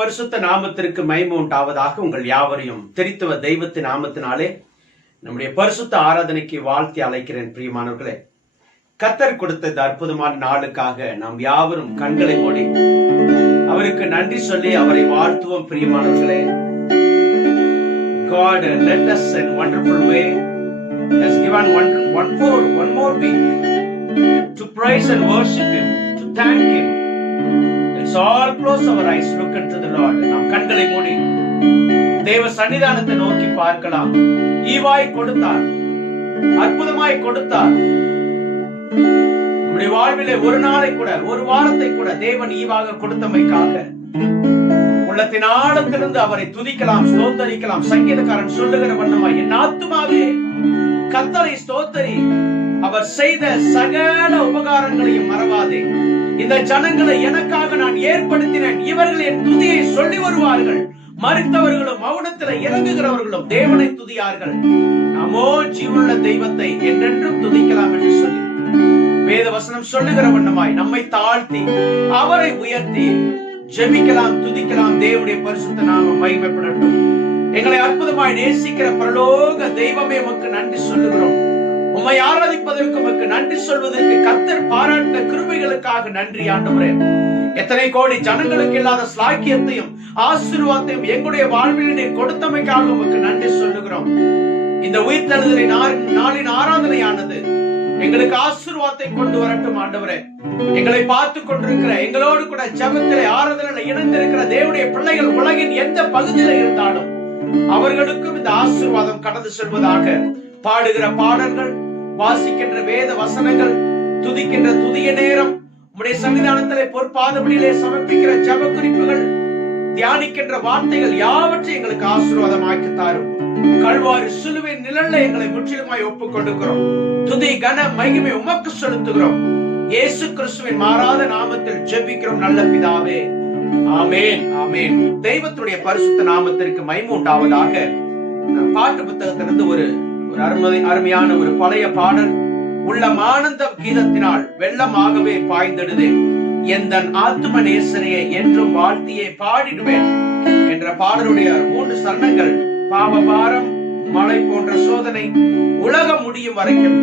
பரிசுத்த நாமத்திற்கு மகிமை உண்டாவதாக. உங்கள் யாவரையும் தெரித்துவ தெய்வத்தின் நாமத்தினாலே நம்முடைய பரிசுத்த ஆராதனைக்கு வாழ்த்தி அழைக்கிறேன். பிரியமானவர்களே, கர்த்தர் கொடுத்த இந்த அற்புதமான நாளுக்காக நாம் யாவரும் கண்களை மூடி அவருக்கு நன்றி சொல்லி அவரை வாழ்த்துவோம். பிரியமானவர்களே, God led us in wonderful way, has given one more week to praise and worship Him, to thank Him. Let's all close our eyes, look unto the Lord. நாம் கண்களை மூடி தேவ சன்னிதானத்தை நோக்கி பார்க்கலாம். ஈவாய் கொடுத்தார், அற்புதமாய் கொடுத்தார். நம்முடைய வாழ்விலே ஒரு நாளை கூட, ஒரு வாரத்தை கூட தேவன் ஈவாக கொடுத்தமைக்காக உள்ளத்தின் ஆழத்திலிருந்து அவரை துதிக்கலாம், ஸ்தோத்தரிக்கலாம். சங்கீதக்காரன் சொல்லுகிற வண்ணமாய், என் ஆத்துமாவே கர்த்தரை ஸ்தோத்தரி, அவர் செய்த சகல உபகாரங்களையும் மறவாதே. இந்த ஜனங்களை எனக்காக நான் ஏற்படுத்தினேன், இவர்கள் என் துதியை சொல்லி வருவார்கள். மரித்தவர்களும் மௌனத்தில் இறங்குகிறவர்களும் தேவனை துதியார்கள். நாமோ ஜீவனுள்ள தெய்வத்தை என்றென்றும் துதிக்கலாம் என்று சொல்லி வேத வசனம் சொல்லுகிற வண்ணமாய் நம்மை தாழ்த்தி அவரை உயர்த்தி ஜெபிக்கலாம், துதிக்கலாம். தேவனுடைய பரிசுத்த நாமம் மகிமைப்படட்டும். எங்களை அற்புதமாய் நேசிக்கிற பரலோக தெய்வமே, உமக்கு நன்றி சொல்லுகிறோம். உம்மை ஆராதிப்பதற்கு, உமக்கு நன்றி சொல்வதற்கு கர்த்தர் பாராட்டின கிருபைகளுக்காக நன்றி ஆண்டவரே. எத்தனை கோடி ஜனங்களுக்கு இல்லாத ஸ்லாக்கியத்தையும் ஆசீர்வாதத்தையும் எங்களுடைய வாழ்வில் நீர் கொடுத்தமைக்காக உமக்கு நன்றி சொல்லுகிறோம். இந்த உயிர்த்தெழுதலின் நாளின் ஆராதனையானது எங்களுக்கு ஆசீர்வாதத்தை கொண்டு வரட்டும் ஆண்டவரே. எங்களை பார்த்து கொண்டிருக்கிற, எங்களோடு கூட ஜெபத்திலே ஆராதனையில இணைந்திருக்கிற தேவனுடைய பிள்ளைகள் உலகின் எந்த பகுதியில இருந்தாலும் அவர்களுக்கும் இந்த ஆசீர்வாதம் கடந்து செல்வதாக. பாடுகிற பாடல்கள், வாசிக்கின்ற வேத வசனங்கள், துதிக்கின்ற துதிய நேரம், உம்முடைய சன்னிதானத்திலே பொற்பாதபடியிலே சமர்ப்பிக்கிற ஜெப குறிப்புகள், தியானிக்கின்ற வார்த்தைகள் யாவற்றையும் எங்களுக்கு ஆசீர்வாதமாக்கி தாரும். கல்வாரி சிலுவை நிழல்ல எங்களை முற்றிலுமாய் ஒப்புக் கொடுக்கிறோம். துதி கன மகிமை உமக்கு செலுத்துகிறோம். இயேசு கிறிஸ்துவின் மாறாத நாமத்தில் ஜெபிக்கிறோம் நல்ல பிதாவே, ஆமென், ஆமென். தெய்வத்துடைய பரிசுத்த நாமத்திற்கு மகிமை உண்டாவதாக. பாட்டு புத்தகத்திலிருந்து ஒரு அருமையான ஒரு பழைய பாடல், உள்ளம் ஆனந்த கீதத்தினால் வெள்ளமாகவே பாய்ந்திடுதே, எந்தன் ஆத்தும நேசரையை என்றும் வாழ்த்தியே பாடிடுவேன் என்ற பாடலுடைய 3 சரணங்கள். பாவபாரம், மழை போன்ற சோதனை, உலகம் முடியும் வரைக்கும்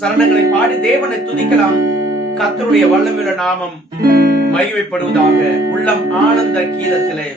சரணங்களை பாடி தேவனை துதிக்கலாம். கர்த்தருடைய வல்லமையுள்ள நாமம் மகிமைப்படுவதாக. உள்ளம் ஆனந்த கீதத்திலே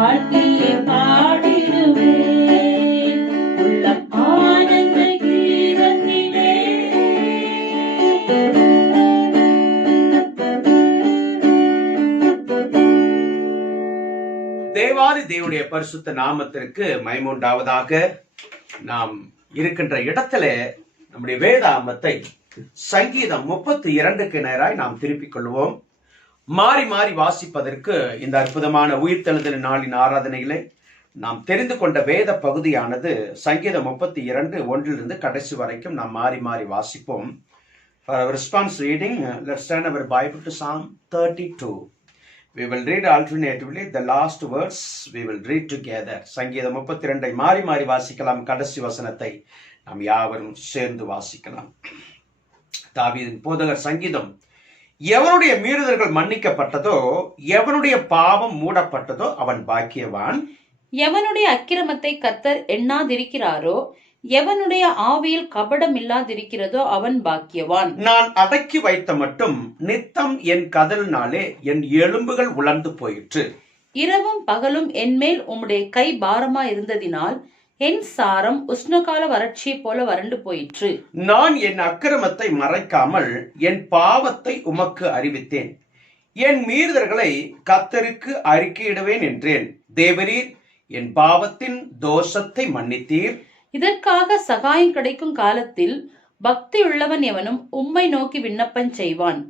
வாழ்க்கையை பாடிடுவேன் உள்ள ஆனந்த கீதத்திலே. தேவாதி தேவனுடைய பரிசுத்த நாமத்திற்கு மகிமையுண்டாவதாக. நாம் இருக்கின்ற இடத்துல நம்முடைய வேதாமத்தை சங்கீதம் 32க்கு நேராய் நாம் திருப்பிக் கொள்வோம். மாறி மாறி வாசிப்பதற்கு இந்த அற்புதமான உயிர்த்தெழுதல் நாளின் ஆராதனைகளை நாம் தெரிந்து கொண்ட வேத பகுதியானது சங்கீதம் 32 ஒன்றிலிருந்து கடைசி வரைக்கும் நாம் மாறி மாறி வாசிப்போம். For our response reading, let's turn our Bible to Psalm 32. We will read alternatively the last words we will read together. சங்கீதம் 32 மாறி மாறி வாசிக்கலாம். கடைசி வசனத்தை நாம் யாவரும் சேர்ந்து வாசிக்கலாம். தாவீதின் போதகர் சங்கீதம். எவனுடைய மீறுதல்கள் மன்னிக்கப்பட்டதோ, எவனுடைய பாவம் மூடப்பட்டதோ அவன் பாக்கியவான். எவனுடைய அக்கிரமத்தை கர்த்தர் எண்ணாதிருக்கிறாரோ, எவனுடைய ஆவியில் கபடம் இல்லாதிருக்கிறதோ அவன் பாக்கியவான். நான் அடக்கி வைத்த மட்டும் நித்தம் என் கதலினாலே என் எலும்புகள் உலர்ந்து போயிற்று. இரவும் பகலும் என்மேல் உம்முடைய கை பாரமா இருந்ததினால் என் சாரம் உஷ்ணகால வறட்சியை போல வறண்டு போயிற்று. நான் என் அக்கிரமத்தை மறைக்காமல் என் பாவத்தை உமக்கு அறிவித்தேன். என் மீறுதல்களை கர்த்தருக்கு அறிக்கையிடுவேன் என்றேன். தேவரீர் என் பாவத்தின் தோஷத்தை மன்னித்தீர். இதற்காக சகாயம் கிடைக்கும் காலத்தில் பக்தியுள்ளவன் எவனும் உம்மை நோக்கி விண்ணப்பம் செய்வான்.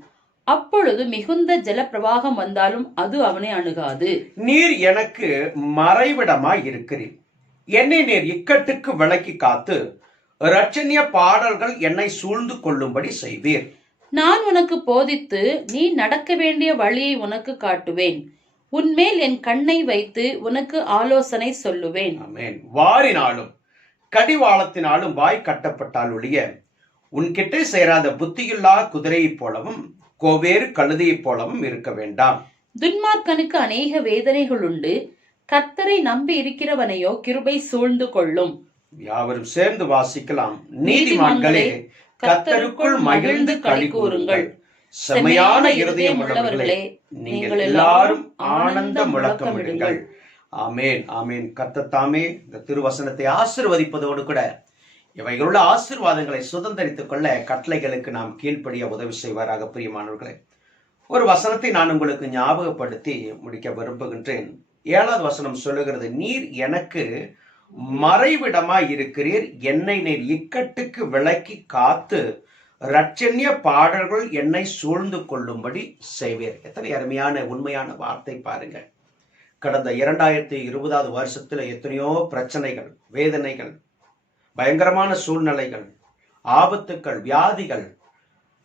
அப்பொழுது மிகுந்த ஜல பிரவாகம் வந்தாலும் அது அவனை அணுகாது. நீர் எனக்கு மறைவிடமாய் இருக்கிறீர். என்னை நீர் இக்கட்டுக்கு விலக்கி காத்து இரட்சணிய பாடல்கள் என்னை சூழ்ந்து கொள்ளும்படி செய்வீர். நான் உனக்கு போதித்து நீ நடக்க வேண்டிய வழியை உனக்கு காட்டுவேன். உன்மேல் என் கண்ணை வைத்து உனக்கு ஆலோசனை சொல்லுவேன். ஆமென். வாரினாலும் கடிவாளத்தினாலும் வாய் கட்டப்பட்டால் ஒழிய உன்கிட்டே சேராத புத்தியில்லா குதிரையைப் போலவும் கோவேறு கழுதையைப் போலவும் இருக்க வேண்டாம். துன்மார்க்கனுக்கு அநேக வேதனைகள் உண்டு. கர்த்தரை நம்பி இருக்கிறவனையோ கிருபை சூழ்ந்து கொள்ளும். யாவரும் சேர்ந்து வாசிக்கலாம். நீதிமான்களே, கர்த்தருக்குள் மகிழ்ந்து களி கூறுங்கள். செம்மையான இருதயம் உள்ளவர்களே, நீங்கள் எல்லாரும் ஆனந்த முழக்கமிடுங்கள். ஆமேன், ஆமேன். கர்த்தர் தாமே இந்த திருவசனத்தை ஆசீர்வதிப்பதோடு கூட இவைகளுள்ள ஆசீர்வாதங்களை சுதந்திரித்துக் கொள்ள கட்டளைகளுக்கு நாம் கீழ்ப்படிய உதவி செய்வாராக. பிரியமானவர்களே, ஒரு வசனத்தை நான் உங்களுக்கு ஞாபகப்படுத்தி முடிக்க விரும்புகின்றேன். 7வது வசனம் சொல்லுகிறது, நீர் எனக்கு மறைவிடமாய் இருக்கிறீர். என்னை நீர் இக்கட்டுக்கு விலக்கி காத்து இரட்சணிய பாடல்கள் என்னை சூழ்ந்து கொள்ளும்படி செய்வீர். எத்தனை அருமையான உண்மையான வார்த்தை பாருங்க. கடந்த 2020 வருஷத்துல எத்தனையோ பிரச்சனைகள், வேதனைகள், பயங்கரமான சூழ்நிலைகள், ஆபத்துக்கள், வியாதிகள்,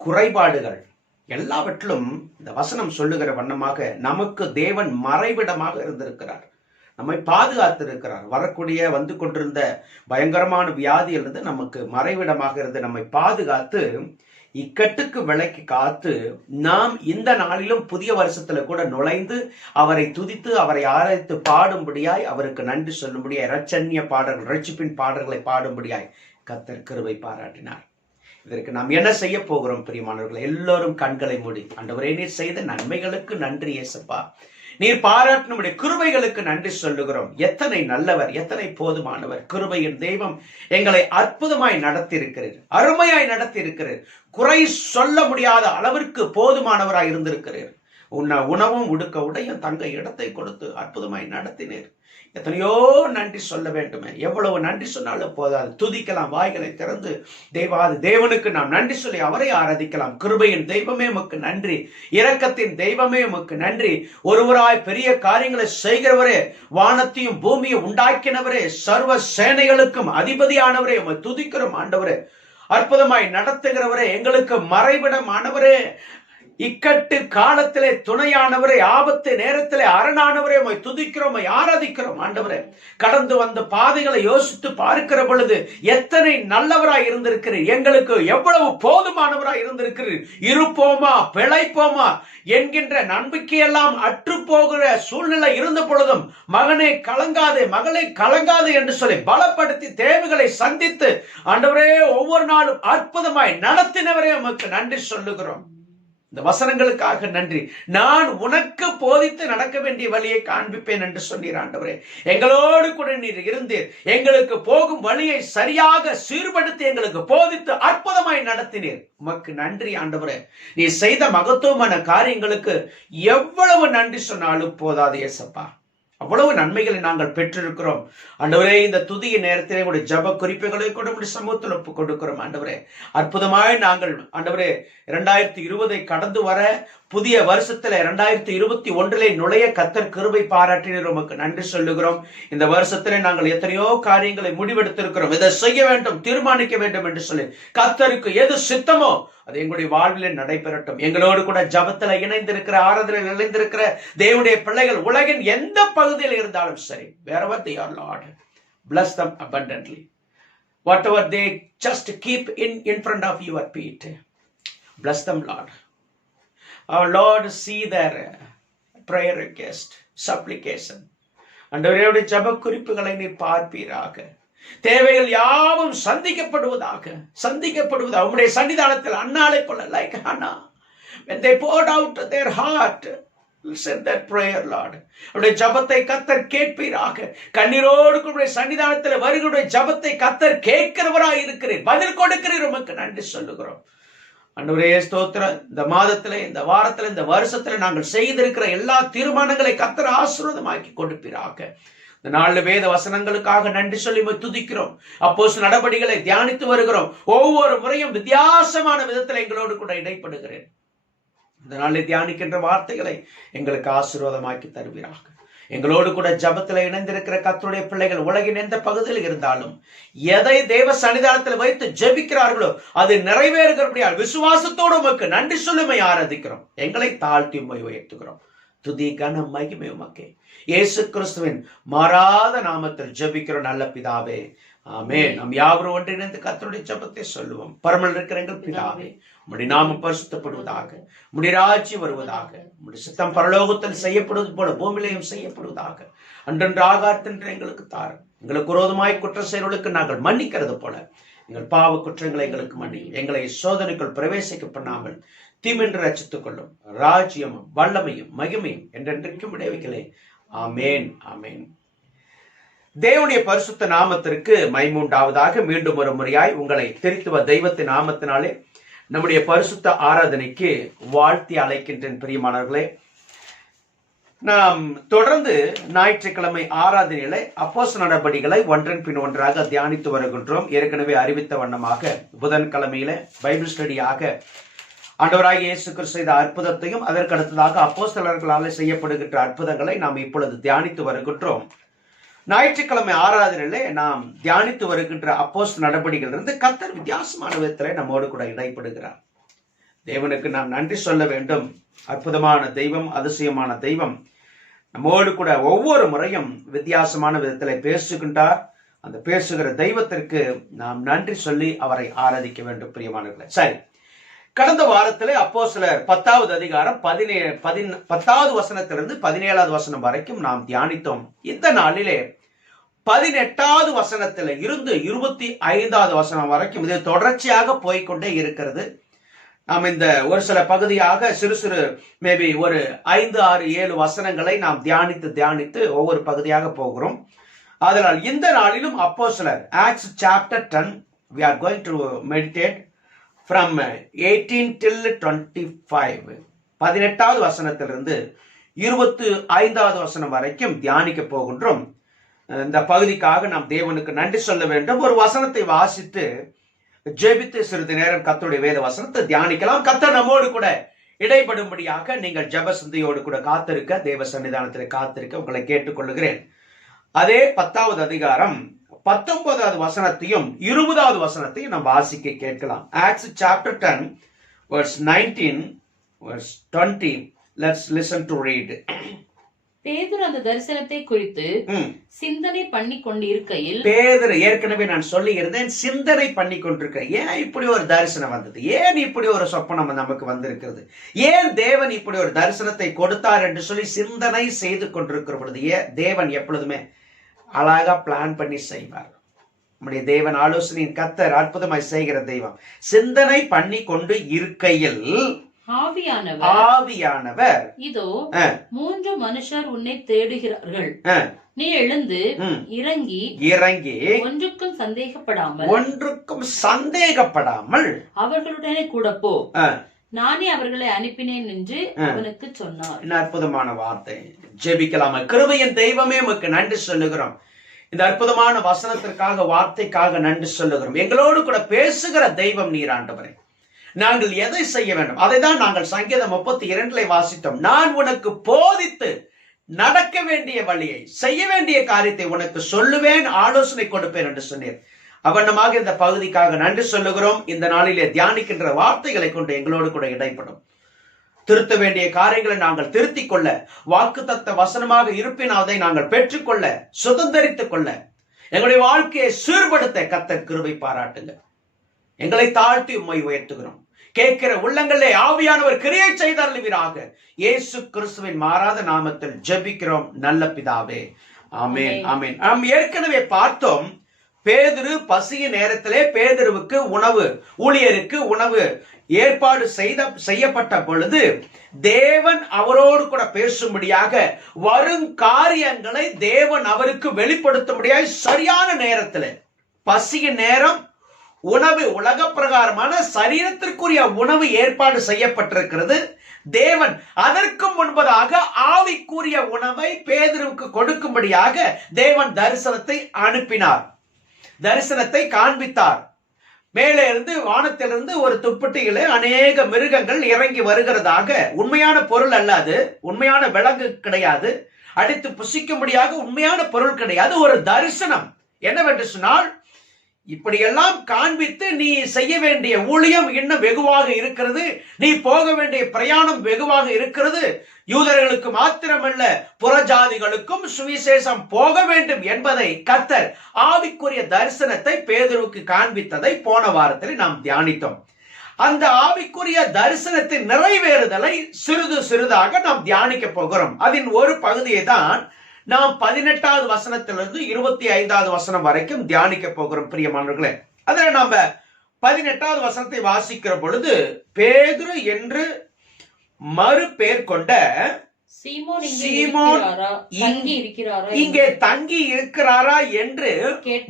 குறைபாடுகள் எல்லாவற்றிலும் இந்த வசனம் சொல்லுகிற வண்ணமாக நமக்கு தேவன் மறைவிடமாக இருந்திருக்கிறார். நம்மை பாதுகாத்திருக்கிறார். வரக்கூடிய வந்து கொண்டிருந்த பயங்கரமான வியாதியிலிருந்து நமக்கு மறைவிடமாக இருந்து நம்மை பாதுகாத்து இக்கட்டுக்கு விலக்கி காத்து நாம் இந்த நாளிலும் புதிய வருஷத்துல கூட நுழைந்து அவரை துதித்து அவரை ஆராய்த்து பாடும்படியாய், அவருக்கு நன்றி சொல்லும்படியாய், இரட்சணிய பாடல்கள், ரட்சிப்பின் பாடல்களை பாடும்படியாய் கர்த்தர் கிருபை பாராட்டினார். இதற்கு நாம் என்ன செய்ய போகிறோம் பிரியமானவர்கள்? எல்லோரும் கண்களை மூடி, ஆண்டவரே நீர் செய்த நன்மைகளுக்கு நன்றி இயேசப்பா, நீர் பாராட்டினுடைய கிருபைகளுக்கு நன்றி சொல்லுகிறோம். எத்தனை நல்லவர், எத்தனை போதுமானவர். கிருபையின் தெய்வம் எங்களை அற்புதமாய் நடத்தி இருக்கிறீர், அருமையாய் நடத்தி இருக்கிறீர். குறை சொல்ல முடியாத அளவிற்கு போதுமானவராய் இருந்திருக்கிறீர். உணவும் உடுக்க உடையும் தங்க இடத்தை கொடுத்து அற்புதமாய் நடத்தினீர். எத்தனையோ நன்றி சொல்ல வேண்டுமே, எவ்வளவு நன்றி சொன்னாலும் போதாது. துதிக்கலாம், வாய்களை திறந்து தேவாதி தேவனுக்கு நாம் நன்றி சொல்லி அவரை ஆராதிக்கலாம். கிருபையின் தெய்வமே உமக்கு நன்றி, இரக்கத்தின் தெய்வமே உமக்கு நன்றி. ஒருவராய் பெரிய காரியங்களை செய்கிறவரே, வானத்தையும் பூமியை உண்டாக்கினவரே, சர்வ சேனைகளுக்கும் அதிபதியானவரே, உம்மை துதிக்கிறோம் ஆண்டவரே. அற்புதமாய் நடத்துகிறவரே, எங்களுக்கு மறைவிடமானவரே, இக்கட்டு காலத்திலே துணையானவரே, ஆபத்து நேரத்திலே அரணானவரே, உம்மை துதிக்கிறோம், உம்மை ஆராதிக்கிறோம் ஆண்டவரே. கடந்து வந்த பாதைகளை யோசித்து பார்க்கிற பொழுது எத்தனை நல்லவராய் இருந்திருக்கிறீர், எங்களுக்கு எவ்வளவு போதுமானவராய் இருந்திருக்கிறீர். இருப்போமா பிழைப்போமா என்கின்ற நம்பிக்கையெல்லாம் அற்று போகிற சூழ்நிலை இருந்த பொழுதும் மகனே கலங்காதே, மகளே கலங்காதே என்று சொல்லி பலப்படுத்தி தேவைகளை சந்தித்து ஆண்டவரே ஒவ்வொரு நாளும் அற்புதமாய் நடத்தினவரே உமக்கு நன்றி சொல்லுகிறோம். இந்த வசனங்களுக்காக நன்றி. நான் உனக்கு போதித்து நடக்க வேண்டிய வழியை காண்பிப்பேன் என்று சொன்னீர் ஆண்டவரே. எங்களோடு கூட நீர் இருந்தீர். எங்களுக்கு போகும் வழியை சரியாக சீர்படுத்தி எங்களுக்கு போதித்து அற்புதமாய் நடத்தினீர். உமக்கு நன்றி ஆண்டவரே. நீ செய்த மகத்துவமான காரியங்களுக்கு எவ்வளவு நன்றி சொன்னாலும் போதாது ஏசப்பா. அவ்வளவு நன்மைகளை நாங்கள் பெற்றிருக்கிறோம் ஆண்டவரே. இந்த துதிய நேரத்திலே உடைய ஜப குறிப்புகளை கூட உடைய சமூகத்தில் ஒப்புக் கொடுக்கிறோம் ஆண்டவரே. அற்புதமாய் நாங்கள் ஆண்டவரே 2020 கடந்து வர புதிய வருஷத்துல 2021 நுழைய கர்த்தர் கிருபை பாராட்டினர். உமக்கு நன்றி சொல்லுகிறோம். இந்த வருஷத்திலே நாங்கள் எத்தனையோ காரியங்களை முடிவெடுத்திருக்கிறோம். இதை செய்ய வேண்டும், தீர்மானிக்க வேண்டும் என்று சொல்லி கர்த்தருக்கு எது சித்தமோ அது எங்களுடைய வாழ்விலே நடைபெறட்டும். எங்களோடு கூட ஜபத்துல இணைந்திருக்கிற, ஆராதனையில் இணைந்திருக்கிற தேவனுடைய பிள்ளைகள் உலகின் எந்த பகுதியில் இருந்தாலும் சரி, wherever they are, Lord, bless them abundantly. Whatever they just keep in front of your feet, bless them, Lord. Our Lord, see their prayer request, supplication. ஆண்டவரே, ஜப குறிப்புகளை நீ பார்ப்பீராக. தேவைகள் யாவும் சந்திக்கப்படுவதாக. உம்முடைய சன்னிதானத்தில் அன்னாளை போல, like Hannah, when they poured out their heart, listen that prayer, Lord. உம்முடைய ஜபத்தை கர்த்தர் கேட்பீராக. கண்ணீரோடு உம்முடைய சன்னிதானத்தில் வருகிற ஜபத்தை கர்த்தர் கேட்கிறவராய் இருக்கிறீர், பதில் கொடுக்கிறீர். உமக்கு நன்றி சொல்லுகிறோம் ஆண்டவரே. ஸ்தோத்திரம். இந்த மாதத்திலே, இந்த வாரத்திலே, இந்த வருஷத்திலே நாங்கள் செய்திருக்கிற எல்லா தீர்மானங்களை கர்த்தர் ஆசீர்வாதமாக்கி கொடுப்பீராக. இந்த நாலு வேத வசனங்களுக்காக நன்றி சொல்லி துதிக்கிறோம். அப்போஸ்தலர் நடபடிகளை தியானித்து வருகிறோம். ஒவ்வொரு முறையும் வித்தியாசமான விதத்தில் எங்களோடு கூட இடைப்படுகிறேன். இந்த நாளில் தியானிக்கின்ற வார்த்தைகளை எங்களுக்கு ஆசீர்வாதமாக்கி தருவீராக. எங்களோடு கூட ஜபத்தில் இணைந்திருக்கிற கர்த்தருடைய பிள்ளைகள் உலகின் எந்த பகுதியில் இருந்தாலும் எதை தேவ சன்னிதானத்தில் வைத்து ஜெபிக்கிறார்களோ அது நிறைவேறுகிறபடியால் விசுவாசத்தோடு உமக்கு நன்றி சொல்லுமை ஆராதிக்கிறோம். எங்களை தாழ்த்தி உம்மை உயர்த்துகிறோம். துதி கன மகிமை உமக்கே. இயேசு கிறிஸ்துவின் மாறாத நாமத்தில் ஜெபிக்கிறோம் நல்ல பிதாவே, ஆமென். நாம் யாவரும் ஒன்றிணைந்து கர்த்தருடைய ஜெபத்தை சொல்லுவோம். பரமனில் இருக்கிற எங்கள் பிதாவே, உம்முடைய நாமம் பரிசுத்தப்படுவதாக, உம்முடைய ராஜ்யம் வருவதாக, உம்முடைய சித்தம் பரலோகத்தில் செய்யப்படுவது போல பூமியிலும் செய்யப்படுவதாக. அன்றன்று ஆகாரத்தின்று எங்களுக்கு தாரும். எங்களுக்கு விரோதமாய் குற்றம் செய்வர்களுக்கு நாங்கள் மன்னிக்கிறது போல எங்கள் பாவ குற்றங்களை எங்களுக்கு மன்னியும். எங்களை சோதனைக்குள் பிரவேசிக்க பண்ணாமல் தீமென்று ரட்சித்துக் கொள்ளும். ராஜ்யமும் வல்லமையும் மகிமையும் என்றென்றைக்கும் விளைவிக்கலே. ஆமேன், ஆமேன். தேவனுடைய பரிசுத்த நாமத்திற்கு மைமூண்டாவதாக. மீண்டும் ஒரு முறையாய் உங்களை திருத்துவ தெய்வத்தின் நாமத்தினாலே நம்முடைய பரிசுத்த ஆராதனைக்கு வாழ்த்தி அழைக்கின்றேன். பிரியமானவர்களே, நாம் தொடர்ந்து ஞாயிற்றுக்கிழமை ஆராதனையில அப்போஸ்தலர் நடபடிகளை ஒன்றன் பின் ஒன்றாக தியானித்து வருகின்றோம். ஏற்கனவே அறிவித்த வண்ணமாக புதன்கிழமையில பைபிள் ஸ்டடியாக ஆண்டவராகிய இயேசு கிறிஸ்து செய்த அற்புதத்தையும் அதற்கு அடுத்ததாக அப்போஸ்தலர்களால் செய்யப்படுகின்ற அற்புதங்களை நாம் இப்பொழுது தியானித்து வருகின்றோம். ஞாயிற்றுக்கிழமை ஆராதனையிலே நாம் தியானித்து வருகின்ற அப்போஸ்தலர் நடபடிகளிலிருந்து கர்த்தர் வித்தியாசமான விதத்திலே நம்மோடு கூட இடைப்படுகிறார். தேவனுக்கு நாம் நன்றி சொல்ல வேண்டும். அற்புதமான தெய்வம், அதிசயமான தெய்வம் நம்மோடு கூட ஒவ்வொரு முறையும் வித்தியாசமான விதத்திலே பேசுகின்றார். அந்த பேசுகிற தெய்வத்திற்கு நாம் நன்றி சொல்லி அவரை ஆராதிக்க வேண்டும். பிரியமானவர்களே, சரி, கடந்த வாரத்திலே அப்போஸ்தலர் 10வது அதிகாரம் 10வது வசனத்திலிருந்து 17வது வசனம் வரைக்கும் நாம் தியானித்தோம். இந்த நாளிலே 18வது வசனத்தில இருந்து 25வது வசனம் வரைக்கும் இது தொடர்ச்சியாக போய்கொண்டே இருக்கிறது. நாம் இந்த ஒரு சில பகுதியாக சிறு சிறு மேபி ஒரு 5, 6, 7 வசனங்களை நாம் தியானித்து ஒவ்வொரு பகுதியாக போகிறோம். அதனால் இந்த நாளிலும் அப்போஸ்தலர் Acts chapter 10 we are going to meditate from 18 till 25. 18வது வசனத்திலிருந்து 25வது வசனம் வரைக்கும் தியானிக்க போகின்றோம். இந்த பகுதிக்காக நாம் தேவனுக்கு நன்றி சொல்ல வேண்டும். ஒரு வசனத்தை வாசித்து ஜெபித்து சிறிது நேரம் கர்த்தருடைய வேத வசனத்தை தியானிக்கலாம். கர்த்தர் நம்மோடு கூட இடைப்படும்படியாக நீங்கள் ஜெப சிந்தையோடு கூட காத்திருக்க, தேவ சன்னிதானத்தில் காத்திருக்க உங்களை கேட்டுக்கொள்ளுகிறேன். அதே 10வது அதிகாரம் 19வது வசனத்தையும் 20வது வசனத்தையும் நாம் வாசிக்க கேட்கலாம். Acts chapter 10 verse 19 verse 20. Let's listen to read. பேதுரு அந்த தரிசனத்தை குறித்து சிந்தனை பண்ணி கொண்டிருக்கையில், பேதுரு ஏற்கனவே நான் சொல்லி இருந்தேன், சிந்தனை பண்ணி கொண்டிருக்க, ஏன் இப்படி ஒரு தரிசனம் வந்தது, ஏன் இப்படி ஒரு சொப்பனம் நமக்கு வந்திருக்கிறது, ஏன் தேவன் இப்படி ஒரு தரிசனத்தை கொடுத்தார் என்று சொல்லி சிந்தனை செய்து கொண்டிருக்கிற பொழுது, தேவன் எப்பொழுதுமே அழகா பிளான் பண்ணி செய்வார். நம்முடைய தேவன் ஆலோசனையின் கர்த்தர் அற்புதமாய் செய்கிற தெய்வம். சிந்தனை பண்ணி கொண்டு இருக்கையில் ஆவியானவர் இதோ 3 மனுஷர் உன்னை தேடுகிறார்கள், நீ எழுந்து இறங்கி ஒன்றுக்கும் சந்தேகப்படாமல் அவர்களுடனே கூட போ, நானே அவர்களை அனுப்பினேன் என்று அவனுக்கு சொன்னார். அற்புதமான வார்த்தை. ஜெபிக்கலாமா? கிருபையின் தெய்வமே உமக்கு நன்றி சொல்லுகிறோம். இந்த அற்புதமான வசனத்திற்காக, வார்த்தைக்காக நன்றி சொல்லுகிறோம். எங்களோடு கூட பேசுகிற தெய்வம் நீர் ஆண்டவரே. நாங்கள் எதை செய்ய வேண்டும் அதை தான் நாங்கள் சங்கீதம் 32 வாசித்தோம். நான் உனக்கு போதித்து நடக்க வேண்டிய வழியை, செய்ய வேண்டிய காரியத்தை உனக்கு சொல்லுவேன், ஆலோசனை கொடுப்பேன் என்று சொன்னீர். அவண்ணமாக இந்த பகுதிக்காக நன்றி சொல்லுகிறோம். இந்த நாளிலே தியானிக்கின்ற வார்த்தைகளை கொண்டு எங்களோடு கூட இடைப்படும். திருத்த வேண்டிய காரியங்களை நாங்கள் திருத்திக் கொள்ள, வாக்குத்தத்த வசனமாக இருப்பின் அதை நாங்கள் பெற்றுக்கொள்ள, சுதந்திரித்துக் கொள்ள, எங்களுடைய வாழ்க்கையை சீர்படுத்த கர்த்தர் கிருபை பாராட்டுங்க. எங்களை தாழ்த்தி உம்மை உயர்த்துகிறோம். கேட்கிற உள்ளங்களே ஆவியானவர் கிரியை செய்தருளுவீராக. இயேசு கிறிஸ்துவின் மாறாத நாமத்தில் ஜெபிக்கிறோம் நல்ல பிதாவே, ஆமென், ஆமென். நாம் ஏற்கனவே பார்த்தோம், பேதுரு பசியின் நேரத்திலே பேதுருவுக்கு உணவு, ஊழியருக்கு உணவு ஏற்பாடு செய்யப்பட்ட பொழுது தேவன் அவரோடு கூட பேசும்படியாக, வரும் காரியங்களை தேவன் அவருக்கு வெளிப்படுத்தும்படியாக சரியான நேரத்தில், பசியின் நேரம், உணவு உலக பிரகாரமான சரீரத்திற்குரிய உணவு ஏற்பாடு செய்யப்பட்டிருக்கிறது. தேவன் அதற்கு முன்பதாக ஆவிக்குரிய உணவை பேதுருவுக்கு கொடுக்கும்படியாக தேவன் தரிசனத்தை அனுப்பினார், தரிசனத்தை காண்பித்தார். மேலே இருந்து, வானத்திலிருந்து ஒரு துப்பட்டியிலே அநேக மிருகங்கள் இறங்கி வருகிறதாக. உண்மையான பொருள் அல்ல, அது உண்மையான விலங்கு கிடையாது, அடித்து புசிக்கும்படியாக உண்மையான பொருள் கிடையாது, ஒரு தரிசனம். என்னவென்று சொன்னால், இப்படியெல்லாம் காண்பித்து நீ செய்ய வேண்டிய ஊழியம் இன்னும் வெகுவாக இருக்கிறது, நீ போக வேண்டிய பிரயாணம் வெகுவாக இருக்கிறது, யூதர்களுக்கு மாத்திரமல்ல புறஜாதிகளுக்கும் சுவிசேஷம் போக வேண்டும் என்பதை கர்த்தர் ஆவிக்குரிய தரிசனத்தை பேதுருவுக்கு காண்பித்ததை போன வாரத்தில் நாம் தியானித்தோம். அந்த ஆவிக்குரிய தரிசனத்தின் நிறைவேறுதலை சிறிது சிறிதாக நாம் தியானிக்க போகிறோம். அதன் ஒரு பகுதியை தான் நாம் 18வது வசனத்திலிருந்து 25வது வசனம் வரைக்கும் தியானிக்க போகிறோம் பிரியமானவர்களே. அதில் நாம 18வது வசனத்தை வாசிக்கிற பொழுது, பேதுரு என்று மறு பெயர் கொண்ட சீமோன் இங்கே தங்கி இருக்கிறாரா என்று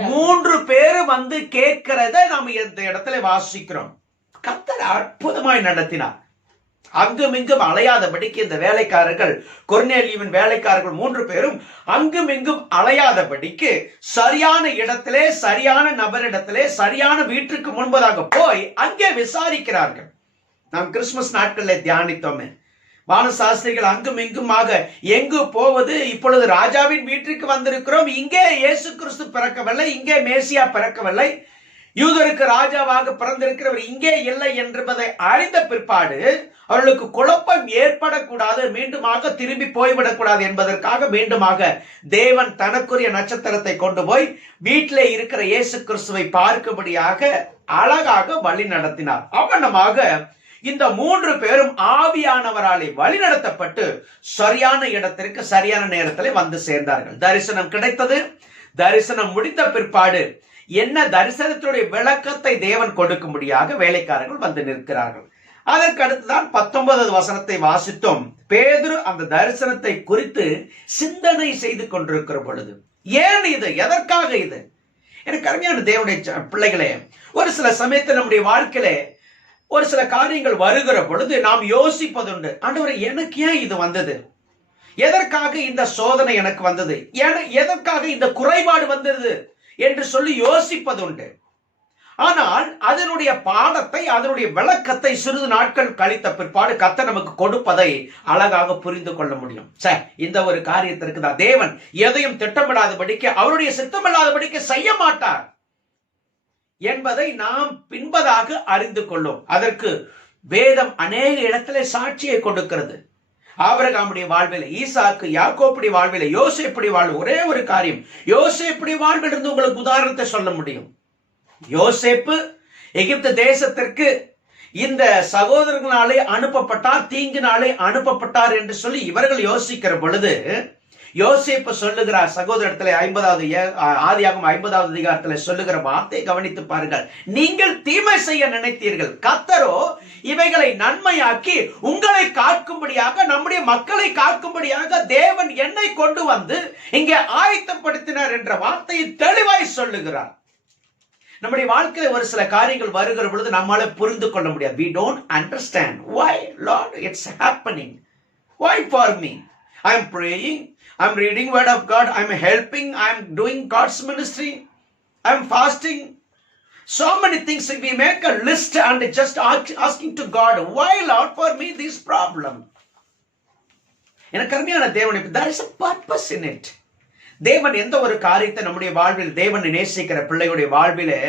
3 பேர் வந்து கேட்கிறத நாம் இந்த இடத்துல வாசிக்கிறோம். கர்த்தர் அற்புதமாய் நடத்தினார். அங்கும் இங்கும் அலையாதபடிக்கு இந்த வேலைக்காரர்கள், கொர்நேலியுவின் வேலைக்காரர்கள் 3 பேரும் அங்கும் இங்கும் அலையாதபடிக்கு சரியான இடத்திலே, சரியான நபரிடத்திலே, சரியான வீட்டுக்கு முன்பதாக போய் அங்கே விசாரிக்கிறார்கள். நாம் கிறிஸ்துமஸ் நாட்களில் தியானித்தோமே, வானசாஸ்திரிகள் அங்கும் இங்குமாக எங்கு போவது, இப்பொழுது ராஜாவின் வீட்டிற்கு வந்திருக்கிறோம், இங்கே இயேசு கிறிஸ்து பிறக்கவில்லை, இங்கே மேசியா பிறக்கவில்லை, யூதருக்கு ராஜாவாக பிறந்திருக்கிறவர் இங்கே இல்லை என்பதை அறிந்த பிற்பாடு அவர்களுக்கு குழப்பம் ஏற்படக்கூடாது, மீண்டுமாக திரும்பி போய்விடக்கூடாது என்பதற்காக மீண்டுமாக தேவன் தனக்குரிய நட்சத்திரத்தை கொண்டு போய் வீட்டிலே இருக்கிற இயேசு கிறிஸ்துவை பார்க்கும்படியாக அழகாக வழி நடத்தினார். அவனமாக இந்த 3 பேரும் ஆவியானவராலே வழி நடத்தப்பட்டு சரியான இடத்திற்கு சரியான நேரத்தில் வந்து சேர்ந்தார்கள். தரிசனம் கிடைத்தது. தரிசனம் முடித்த பிற்பாடு என்ன தரிசனத்துடைய விளக்கத்தை தேவன் கொடுக்கும்படியாக வேலைக்காரர்கள் வந்து நிற்கிறார்கள். அதற்கு அடுத்துதான் 19வது வசனத்தை வாசித்தோம். பேதுரு அந்த தரிசனத்தை குறித்து சிந்தனை செய்து கொண்டிருக்கிற பொழுது, ஏன் இது, எதற்காக இது? எனக்கு அருமையான தேவனுடைய பிள்ளைகளே, ஒரு சில சமயத்தில் நம்முடைய வாழ்க்கையிலே ஒரு சில காரியங்கள் வருகிற பொழுது நாம் யோசிப்பதுண்டு, ஆண்டவரே எனக்கு ஏன் இது வந்தது, எதற்காக இந்த சோதனை எனக்கு வந்தது, எதற்காக இந்த குறைபாடு வந்தது என்று சொல்லி யோசிப்பதுண்டு. ஆனால் அதனுடைய பாடத்தை, அதனுடைய விளக்கத்தை சிறிது நாட்கள் கழித்த பிற்பாடு கர்த்தர் நமக்கு கொடுப்பதை அழகாக புரிந்து கொள்ள முடியும். இந்த ஒரு காரியத்திற்கு தான் தேவன் எதையும் திட்டமிடாதபடிக்கு, அவருடைய சித்தமில்லாதபடிக்கு செய்ய மாட்டார் என்பதை நாம் பின்பதாக அறிந்து கொள்ளும். அதற்கு வேதம் அநேக இடத்திலே சாட்சியை கொடுக்கிறது. ஆபிரகாமுடைய வாழ்வில், ஈசாக்கு, யாக்கோப்புடைய வாழ்வில், யோசேப்புடைய வாழ்வில் ஒரே ஒரு காரியம், யோசேப்புடைய வாழ்வில் இருந்து உங்களுக்கு உதாரணத்தை சொல்ல முடியும். யோசேப்பு எகிப்து தேசத்திற்கு இந்த சகோதரர்களாலே அனுப்பப்பட்டார், தீங்கினாலே அனுப்பப்பட்டார் என்று சொல்லி இவர்கள் யோசிக்கிற பொழுது, யோசேப்பு சொல்லுகிறார் சகோதரத்திலே 50வது ஆதியாகமம் 50வது அதிகாரத்தில் சொல்லுகிற வார்த்தையை கவனித்து பாருங்கள். நீங்கள் தீமை செய்ய நினைத்தீர்கள், கர்த்தரோ இவைகளை நன்மையாக்கி உங்களை காக்கும்படியாக, நம்முடைய மக்களை காக்கும்படியாக தேவன் என்னை கொண்டு வந்து இங்கே ஆயத்தப்படுத்தினார் என்ற வார்த்தையை தெளிவாய் சொல்லுகிறார். நம்முடைய வாழ்க்கையில ஒரு சில காரியங்கள் வருகிற பொழுது நம்மால புரிந்து கொள்ள முடியாது. We don't understand why Lord it's happening. Why for me? I'm praying, I'm reading word of God, I'm helping, I'm doing God's ministry, I'm fasting. So many things we make a list and just asking to God, why Lord for me this problem? எனக்கு அருமையான தேவனே, there is a purpose in it. தேவன் எந்த ஒரு காரியத்தை நம்முடைய வாழ்வில், தேவனை நேசிக்கிற பிள்ளையுடைய வாழ்விலே